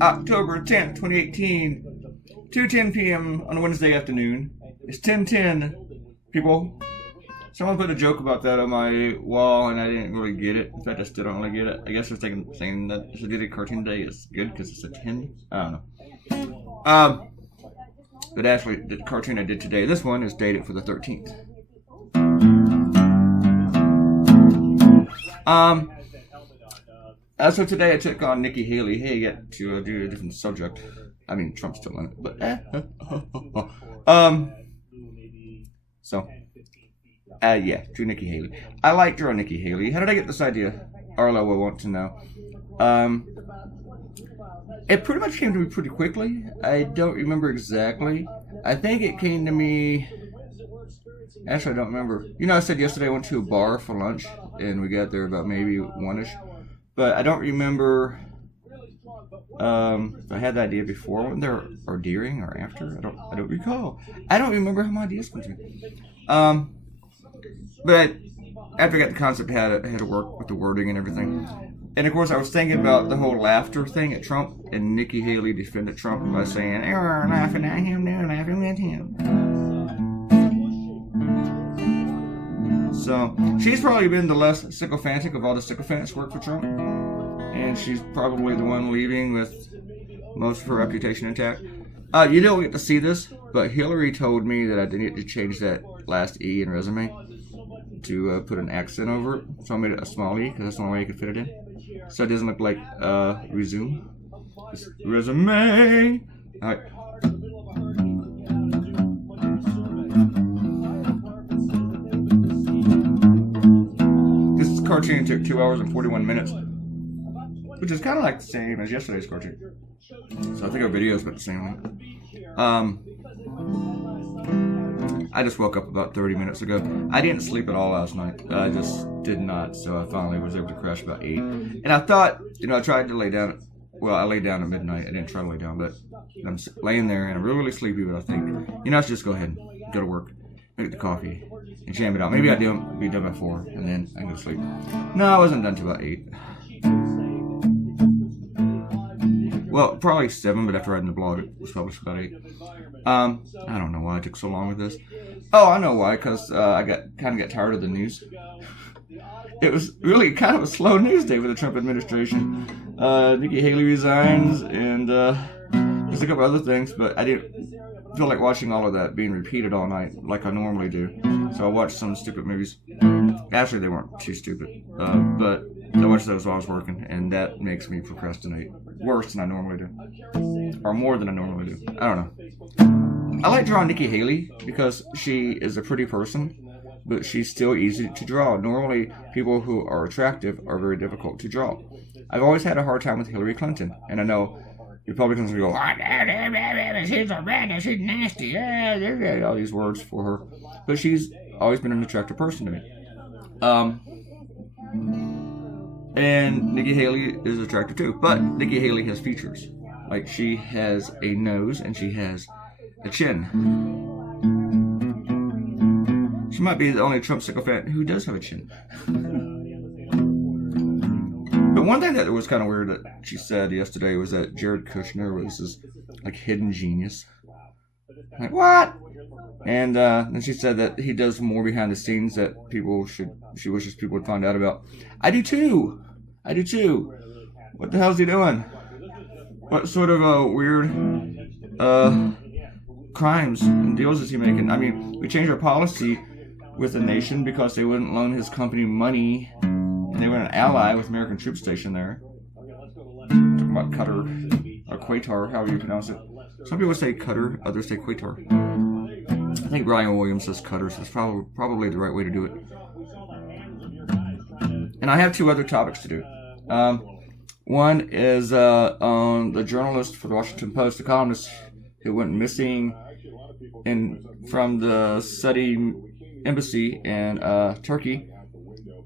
October 10th, 2018, 2:10 p.m. on a Wednesday afternoon. It's 10:10, people. Someone put a joke about that on my wall, and I didn't really get it. In fact, I still don't really get it. I guess they're saying that it's a good cartoon day is good because it's a 10. I don't know. But actually, the cartoon I did today, this one is dated for the 13th. So today I took on Nikki Haley. Hey, I get to do a different subject. I mean, Trump's still in it, but yeah, to Nikki Haley. I like drawing Nikki Haley. How did I get this idea? Arlo will want to know. It pretty much came to me pretty quickly. I don't remember exactly. I think it came to me... Actually, I don't remember. You know, I said yesterday I went to a bar for lunch, and we got there about maybe 1-ish. But I don't remember if I had the idea before when there, or during, or after. I don't recall. I don't remember how my ideas come to me. But after I got the concept, I had to work with the wording and everything. And of course, I was thinking about the whole laughter thing at Trump, and Nikki Haley defended Trump by saying, "You're laughing at him, they're laughing at him." So she's probably been the less sycophantic of all the sycophants who work for Trump, and she's probably the one leaving with most of her reputation intact. You don't get to see this, but Hillary told me that I need to change that last E in resume to put an accent over it. So I made it a small E because that's the only way I could fit it in. So it doesn't look like resume. It's resume. All right. This cartoon took 2 hours and 41 minutes, which is kind of like the same as yesterday's cartoon. So I think our video is about the same one. I just woke up about 30 minutes ago. I didn't sleep at all last night. I just did not. So I finally was able to crash about 8. And I thought, I tried to lay down. Well, I laid down at midnight. I didn't try to lay down, but I'm laying there and I'm really sleepy. But I think, I should just go ahead and go to work, make the coffee, and jam it out. Maybe I'd be done by 4, and then I can go to sleep. No, I wasn't done till about 8. Well, probably 7, but after writing the blog, it was published about 8. I don't know why I took so long with this. Oh, I know why, because I kind of got tired of the news. It was really kind of a slow news day with the Trump administration. Nikki Haley resigns, and there's a couple other things, but I didn't feel like watching all of that being repeated all night like I normally do. So I watched some stupid movies. Actually, they weren't too stupid, but I watched those while I was working, and that makes me procrastinate worse than I normally do. Or more than I normally do. I don't know. I like drawing Nikki Haley because she is a pretty person, but she's still easy to draw. Normally, people who are attractive are very difficult to draw. I've always had a hard time with Hillary Clinton, and I know Republicans will go, she's a rat, she's nasty, all these words for her. But she's always been an attractive person to me. And Nikki Haley is attractive too, but Nikki Haley has features. Like, she has a nose and she has a chin. She might be the only Trump sycophant who does have a chin. But one thing that was kind of weird that she said yesterday was that Jared Kushner was this hidden genius. Like, what? And then she said that he does more behind the scenes that she wishes people would find out about. I do too. What the hell is he doing? What sort of weird crimes and deals is he making? I mean, we changed our policy with the nation because they wouldn't loan his company money, and they were an ally with American troops stationed there. Talking about Qatar, or Qatar, however you pronounce it. Some people say Qatar, others say Qatar. I think Brian Williams says Qatar, so that's probably the right way to do it. And I have 2 other topics to do. One is on the journalist for the Washington Post, the columnist who went missing from the Saudi embassy in Turkey.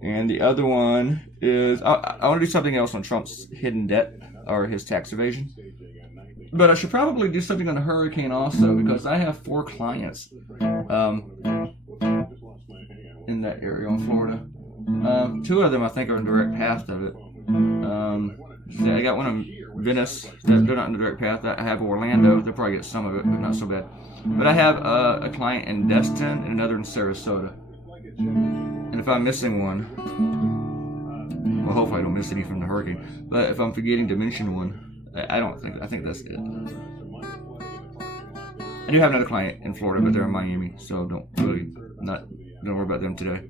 And the other one is, I want to do something else on Trump's hidden debt, or his tax evasion. But I should probably do something on the hurricane also, because I have 4 clients in that area in Florida. 2 of them I think are in direct path of it. I got one of them Venice, they're not in the direct path. I have Orlando, they'll probably get some of it, but not so bad. But I have a client in Destin and another in Sarasota. And if I'm missing one, well, hopefully I don't miss any from the hurricane. But if I'm forgetting to mention one, I think that's it. I do have another client in Florida, but they're in Miami, so don't worry about them today.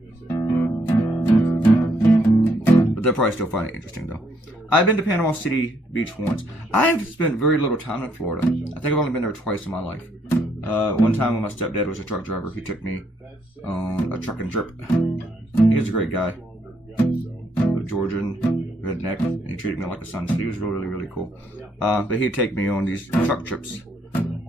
But they'll probably still find it interesting, though. I've been to Panama City Beach once. I have spent very little time in Florida. I think I've only been there twice in my life. One time when my stepdad was a truck driver, he took me on a trucking trip. He was a great guy. A Georgian redneck, and he treated me like a son, so he was really, really cool. But he'd take me on these truck trips.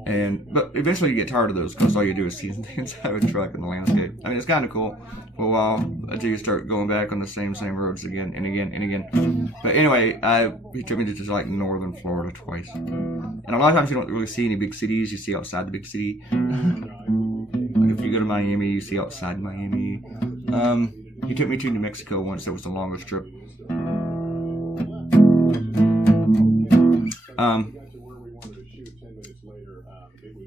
But eventually you get tired of those because all you do is see the inside of a truck and the landscape. I mean, it's kind of cool for a while until you start going back on the same roads again and again and again. But anyway, he took me to like northern Florida twice. And a lot of times you don't really see any big cities. You see outside the big city. Like if you go to Miami, you see outside Miami. He took me to New Mexico once. That was the longest trip.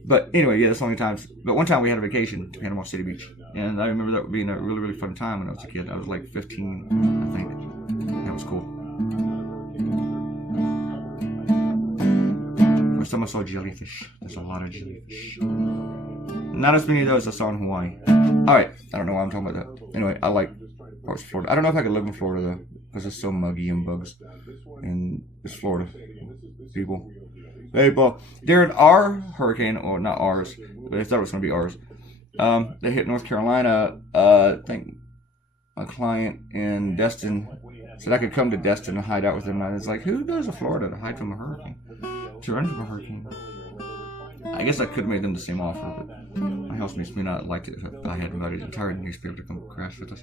But anyway, yeah, that's the only times. But one time we had a vacation to Panama City Beach. And I remember that being a really, really fun time when I was a kid. I was like 15, I think. That was cool. First time I saw jellyfish. There's a lot of jellyfish. Not as many of those as I saw in Hawaii. Alright, I don't know why I'm talking about that. Anyway, I like parts of Florida. I don't know if I could live in Florida, though. Because it's so muggy and bugs. And it's Florida. People. During our hurricane, or not ours, but I thought it was going to be ours, they hit North Carolina. I think my client in Destin said I could come to Destin and hide out with him. And I was like, who goes to Florida to hide from a hurricane? To run from a hurricane? I guess I could have made them the same offer, but my housemates may not have liked it if I had invited the entire newspaper to come crash with us.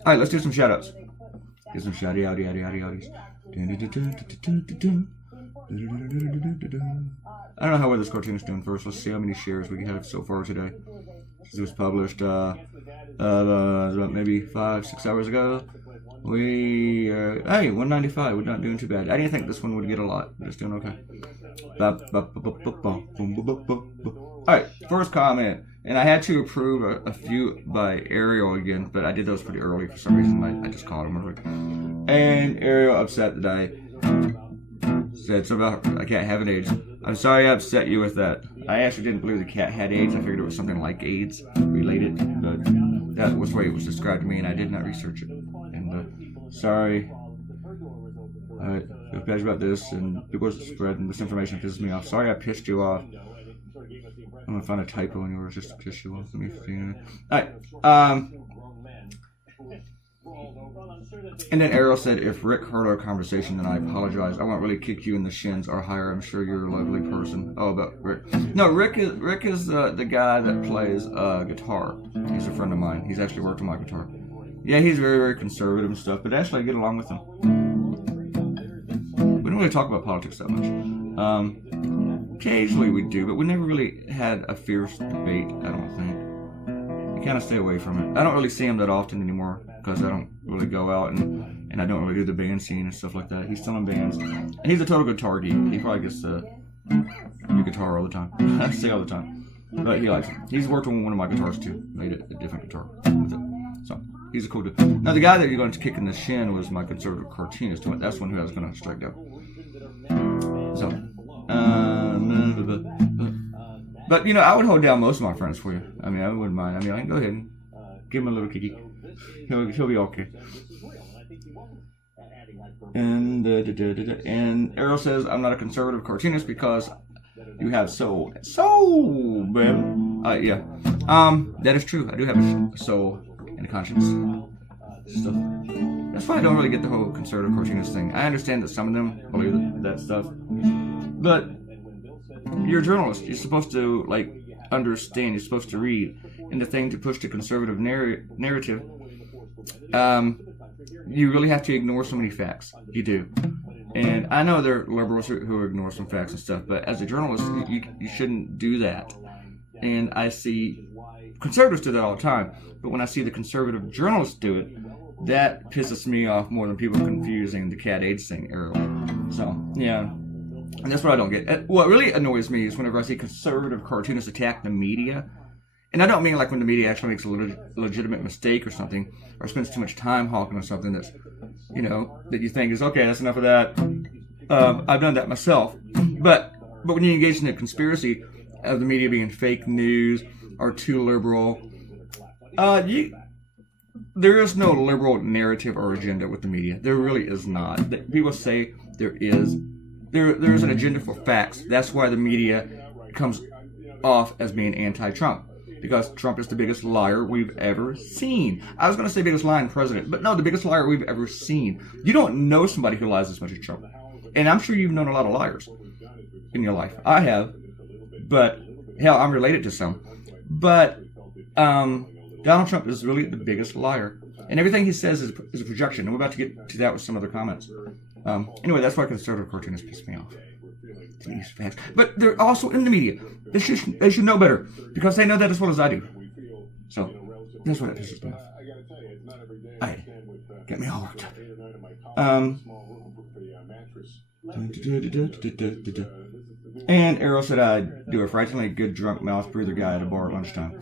Alright, let's do some shout-outs. Get some shouty outy. I don't know how well this cartoon is doing first. Let's see how many shares we have so far today. This was published maybe 5-6 hours ago. Hey, 195. We're not doing too bad. I didn't think this one would get a lot. We're just doing okay. Alright, first comment. And I had to approve a few by Ariel again, but I did those pretty early for some reason. I just caught them early. And Ariel upset that I said something about a cat having AIDS. I'm sorry I upset you with that. I actually didn't believe the cat had AIDS. I figured it was something like AIDS related, but that was the way it was described to me, and I did not research it. And sorry. I feel bad about this, and people are spreading misinformation pisses me off. Sorry I pissed you off. I'm gonna find a typo in yours just to piss you off. Let me see. Alright. And then Ariel said, if Rick heard our conversation, then I apologize. I won't really kick you in the shins or higher. I'm sure you're a lovely person. Oh, about Rick. No, Rick is the guy that plays guitar. He's a friend of mine. He's actually worked on my guitar. Yeah, he's very, very conservative and stuff, but actually I get along with him. We don't really talk about politics that much. Occasionally we do, but we never really had a fierce debate, I don't think. We kind of stay away from it. I don't really see him that often anymore because I don't really go out and I don't really do the band scene and stuff like that. He's still in bands. And he's a total guitar geek. He probably gets a new guitar all the time. I say all the time. But he likes it. He's worked on one of my guitars too. Made it a different guitar with it. So, he's a cool dude. Now, the guy that you're going to kick in the shin was my conservative cartoonist. That's one who I was going to strike down. So, but you know, I would hold down most of my friends for you. I mean, I wouldn't mind. I mean, I can go ahead and give him a little kicky. He'll be okay. And Ariel says, I'm not a conservative cartoonist because you have soul, baby. Yeah. That is true. I do have a soul and a conscience. Stuff. That's why I don't really get the whole conservative cartoonist thing. I understand that some of them believe that stuff, but you're a journalist. You're supposed to understand. You're supposed to read. And the thing to push the conservative narrative, you really have to ignore so many facts. You do. And I know there are liberals who ignore some facts and stuff, but as a journalist, you shouldn't do that. And I see conservatives do that all the time. But when I see the conservative journalists do it, that pisses me off more than people confusing the cat AIDS thing, Ariel. So, yeah. And that's what I don't get. What really annoys me is whenever I see conservative cartoonists attack the media. And I don't mean like when the media actually makes a legitimate mistake or something, or spends too much time hawking on something that's, that you think is, okay, that's enough of that. I've done that myself. But when you engage in the conspiracy of the media being fake news or too liberal, there is no liberal narrative or agenda with the media. There really is not. People say there is. There is an agenda for facts. That's why the media comes off as being anti-Trump. Because Trump is the biggest liar we've ever seen. I was going to say biggest lying president, but no, the biggest liar we've ever seen. You don't know somebody who lies as much as Trump. And I'm sure you've known a lot of liars in your life. I have. But, hell, I'm related to some. But, Donald Trump is really the biggest liar. And everything he says is a projection. And we're about to get to that with some other comments. Anyway, that's why conservative cartoonists piss me off. These facts. But they're also in the media. They should know better. Because they know that as well as I do. So, that's what it pisses me off. I get me all worked up. And Arrow said I'd do a frighteningly good drunk mouth breather guy at a bar at lunchtime.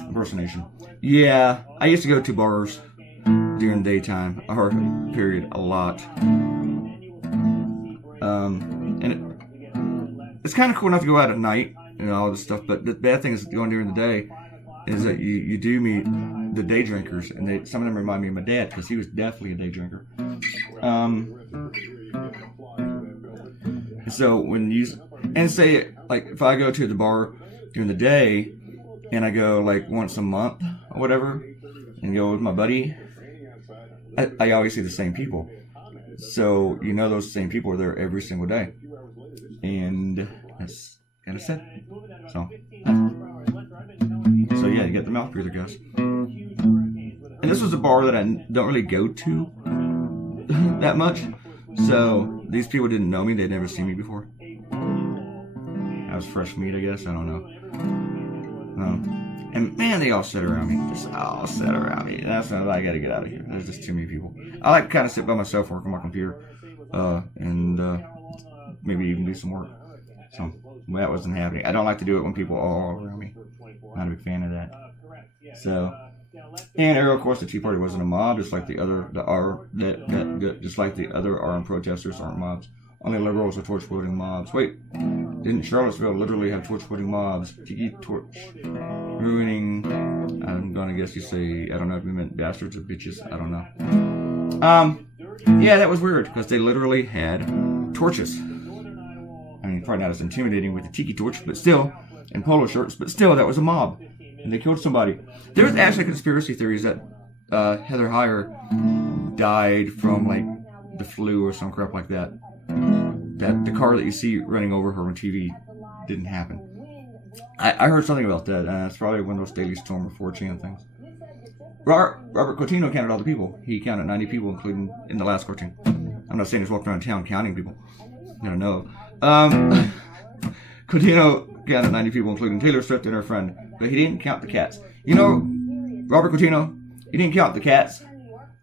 Impersonation. Yeah, I used to go to bars during daytime, or period, a lot. And it's kind of cool enough to go out at night and all this stuff, but the bad thing is going during the day is that you do meet the day drinkers, and some of them remind me of my dad because he was definitely a day drinker. So when say like if I go to the bar during the day and I go like once a month or whatever and go with my buddy, I always see the same people. So those same people are there every single day, and that's kind of sad. So yeah, you get the mouth breather guys. And this was a bar that I don't really go to that much. So these people didn't know me; they'd never seen me before. I was fresh meat, I guess. I don't know. And man, they all sit around me. Just all sit around me. That's not. I gotta get out of here. There's just too many people. I like to kind of sit by myself, work on my computer, and maybe even do some work. So that wasn't happening. I don't like to do it when people are all around me. Not a big fan of that. So. And Arrow, of course, the Tea Party wasn't a mob, just like the other armed protesters aren't mobs. Only liberals are torch-wielding mobs. Wait, didn't Charlottesville literally have torch-wielding mobs? Tiki torch ruining. I'm gonna guess you say, I don't know if you meant bastards or bitches. I don't know. Yeah, that was weird because they literally had torches. I mean, probably not as intimidating with the tiki torch, but still, and polo shirts, but still, that was a mob. And they killed somebody. There's actually conspiracy theories that Heather Heyer died from like the flu or some crap like that. That the car that you see running over her on TV didn't happen. I heard something about that. It's probably one of those Daily Storm or 4chan things. Robert Cotino counted all the people. He counted 90 people, including in the last cartoon. I'm not saying he's walking around town counting people. I don't know. Cotino counted 90 people, including Taylor Swift and her friend. But he didn't count the cats. Robert Cotino, he didn't count the cats.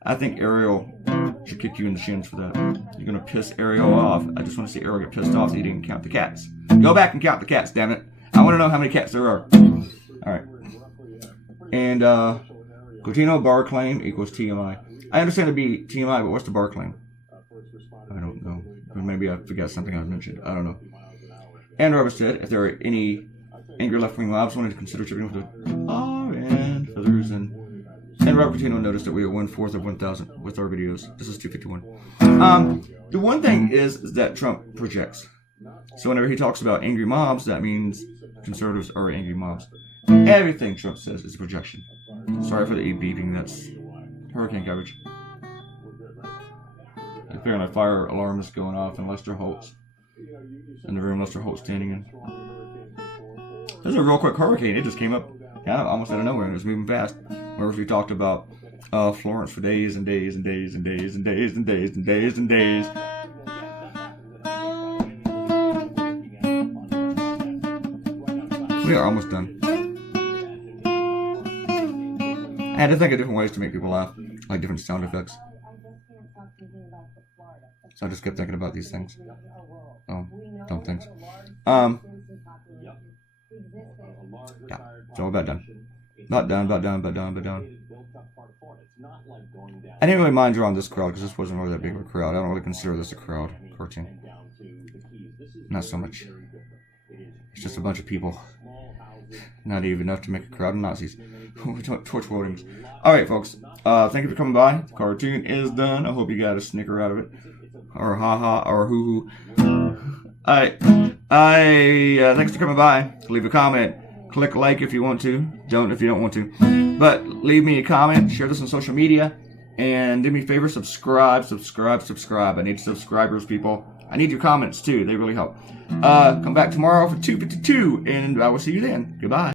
I think Ariel should kick you in the shins for that. You're going to piss Ariel off. I just want to see Ariel get pissed off that he didn't count the cats. Go back and count the cats, damn it. I want to know how many cats there are. Alright. And, Cotino bar claim equals TMI. I understand it'd be TMI, but what's the bar claim? I don't know. Or maybe I forgot something I mentioned. I don't know. And Robert said, if there are any angry left-wing mobs wanted to consider chipping with the and feathers and Robert Cotino noticed that we are 1/4 of 1,000 with our videos. This is 251. The one thing is that Trump projects. So whenever he talks about angry mobs, that means conservatives are angry mobs. Everything Trump says is a projection. Sorry for the beeping. That's hurricane coverage. Apparently, a fire alarm is going off in Lester Holt's. In the room Lester Holt's standing in. This is a real quick hurricane. It just came up almost out of nowhere and it was moving fast. Whereas we talked about Florence for days and days and days and days and days and days and days and days. We are almost done. I had to think of different ways to make people laugh. like different sound effects. So I just kept thinking about these things. Oh, dumb things. Yeah, it's all about done. Not done, but done, but done, but done. I didn't really mind drawing this crowd because this wasn't really that big of a crowd. I don't really consider this a crowd cartoon. Not so much. It's just a bunch of people. Not even enough to make a crowd of Nazis. Torch votings. Alright, folks. Thank you for coming by. The cartoon is done. I hope you got a snicker out of it. Or haha, or hoo hoo. Alright. Thanks for coming by. Leave a comment. Click like if you want to. Don't if you don't want to. But leave me a comment. Share this on social media. And do me a favor. Subscribe. I need subscribers, people. I need your comments, too. They really help. Come back tomorrow for 252. And I will see you then. Goodbye.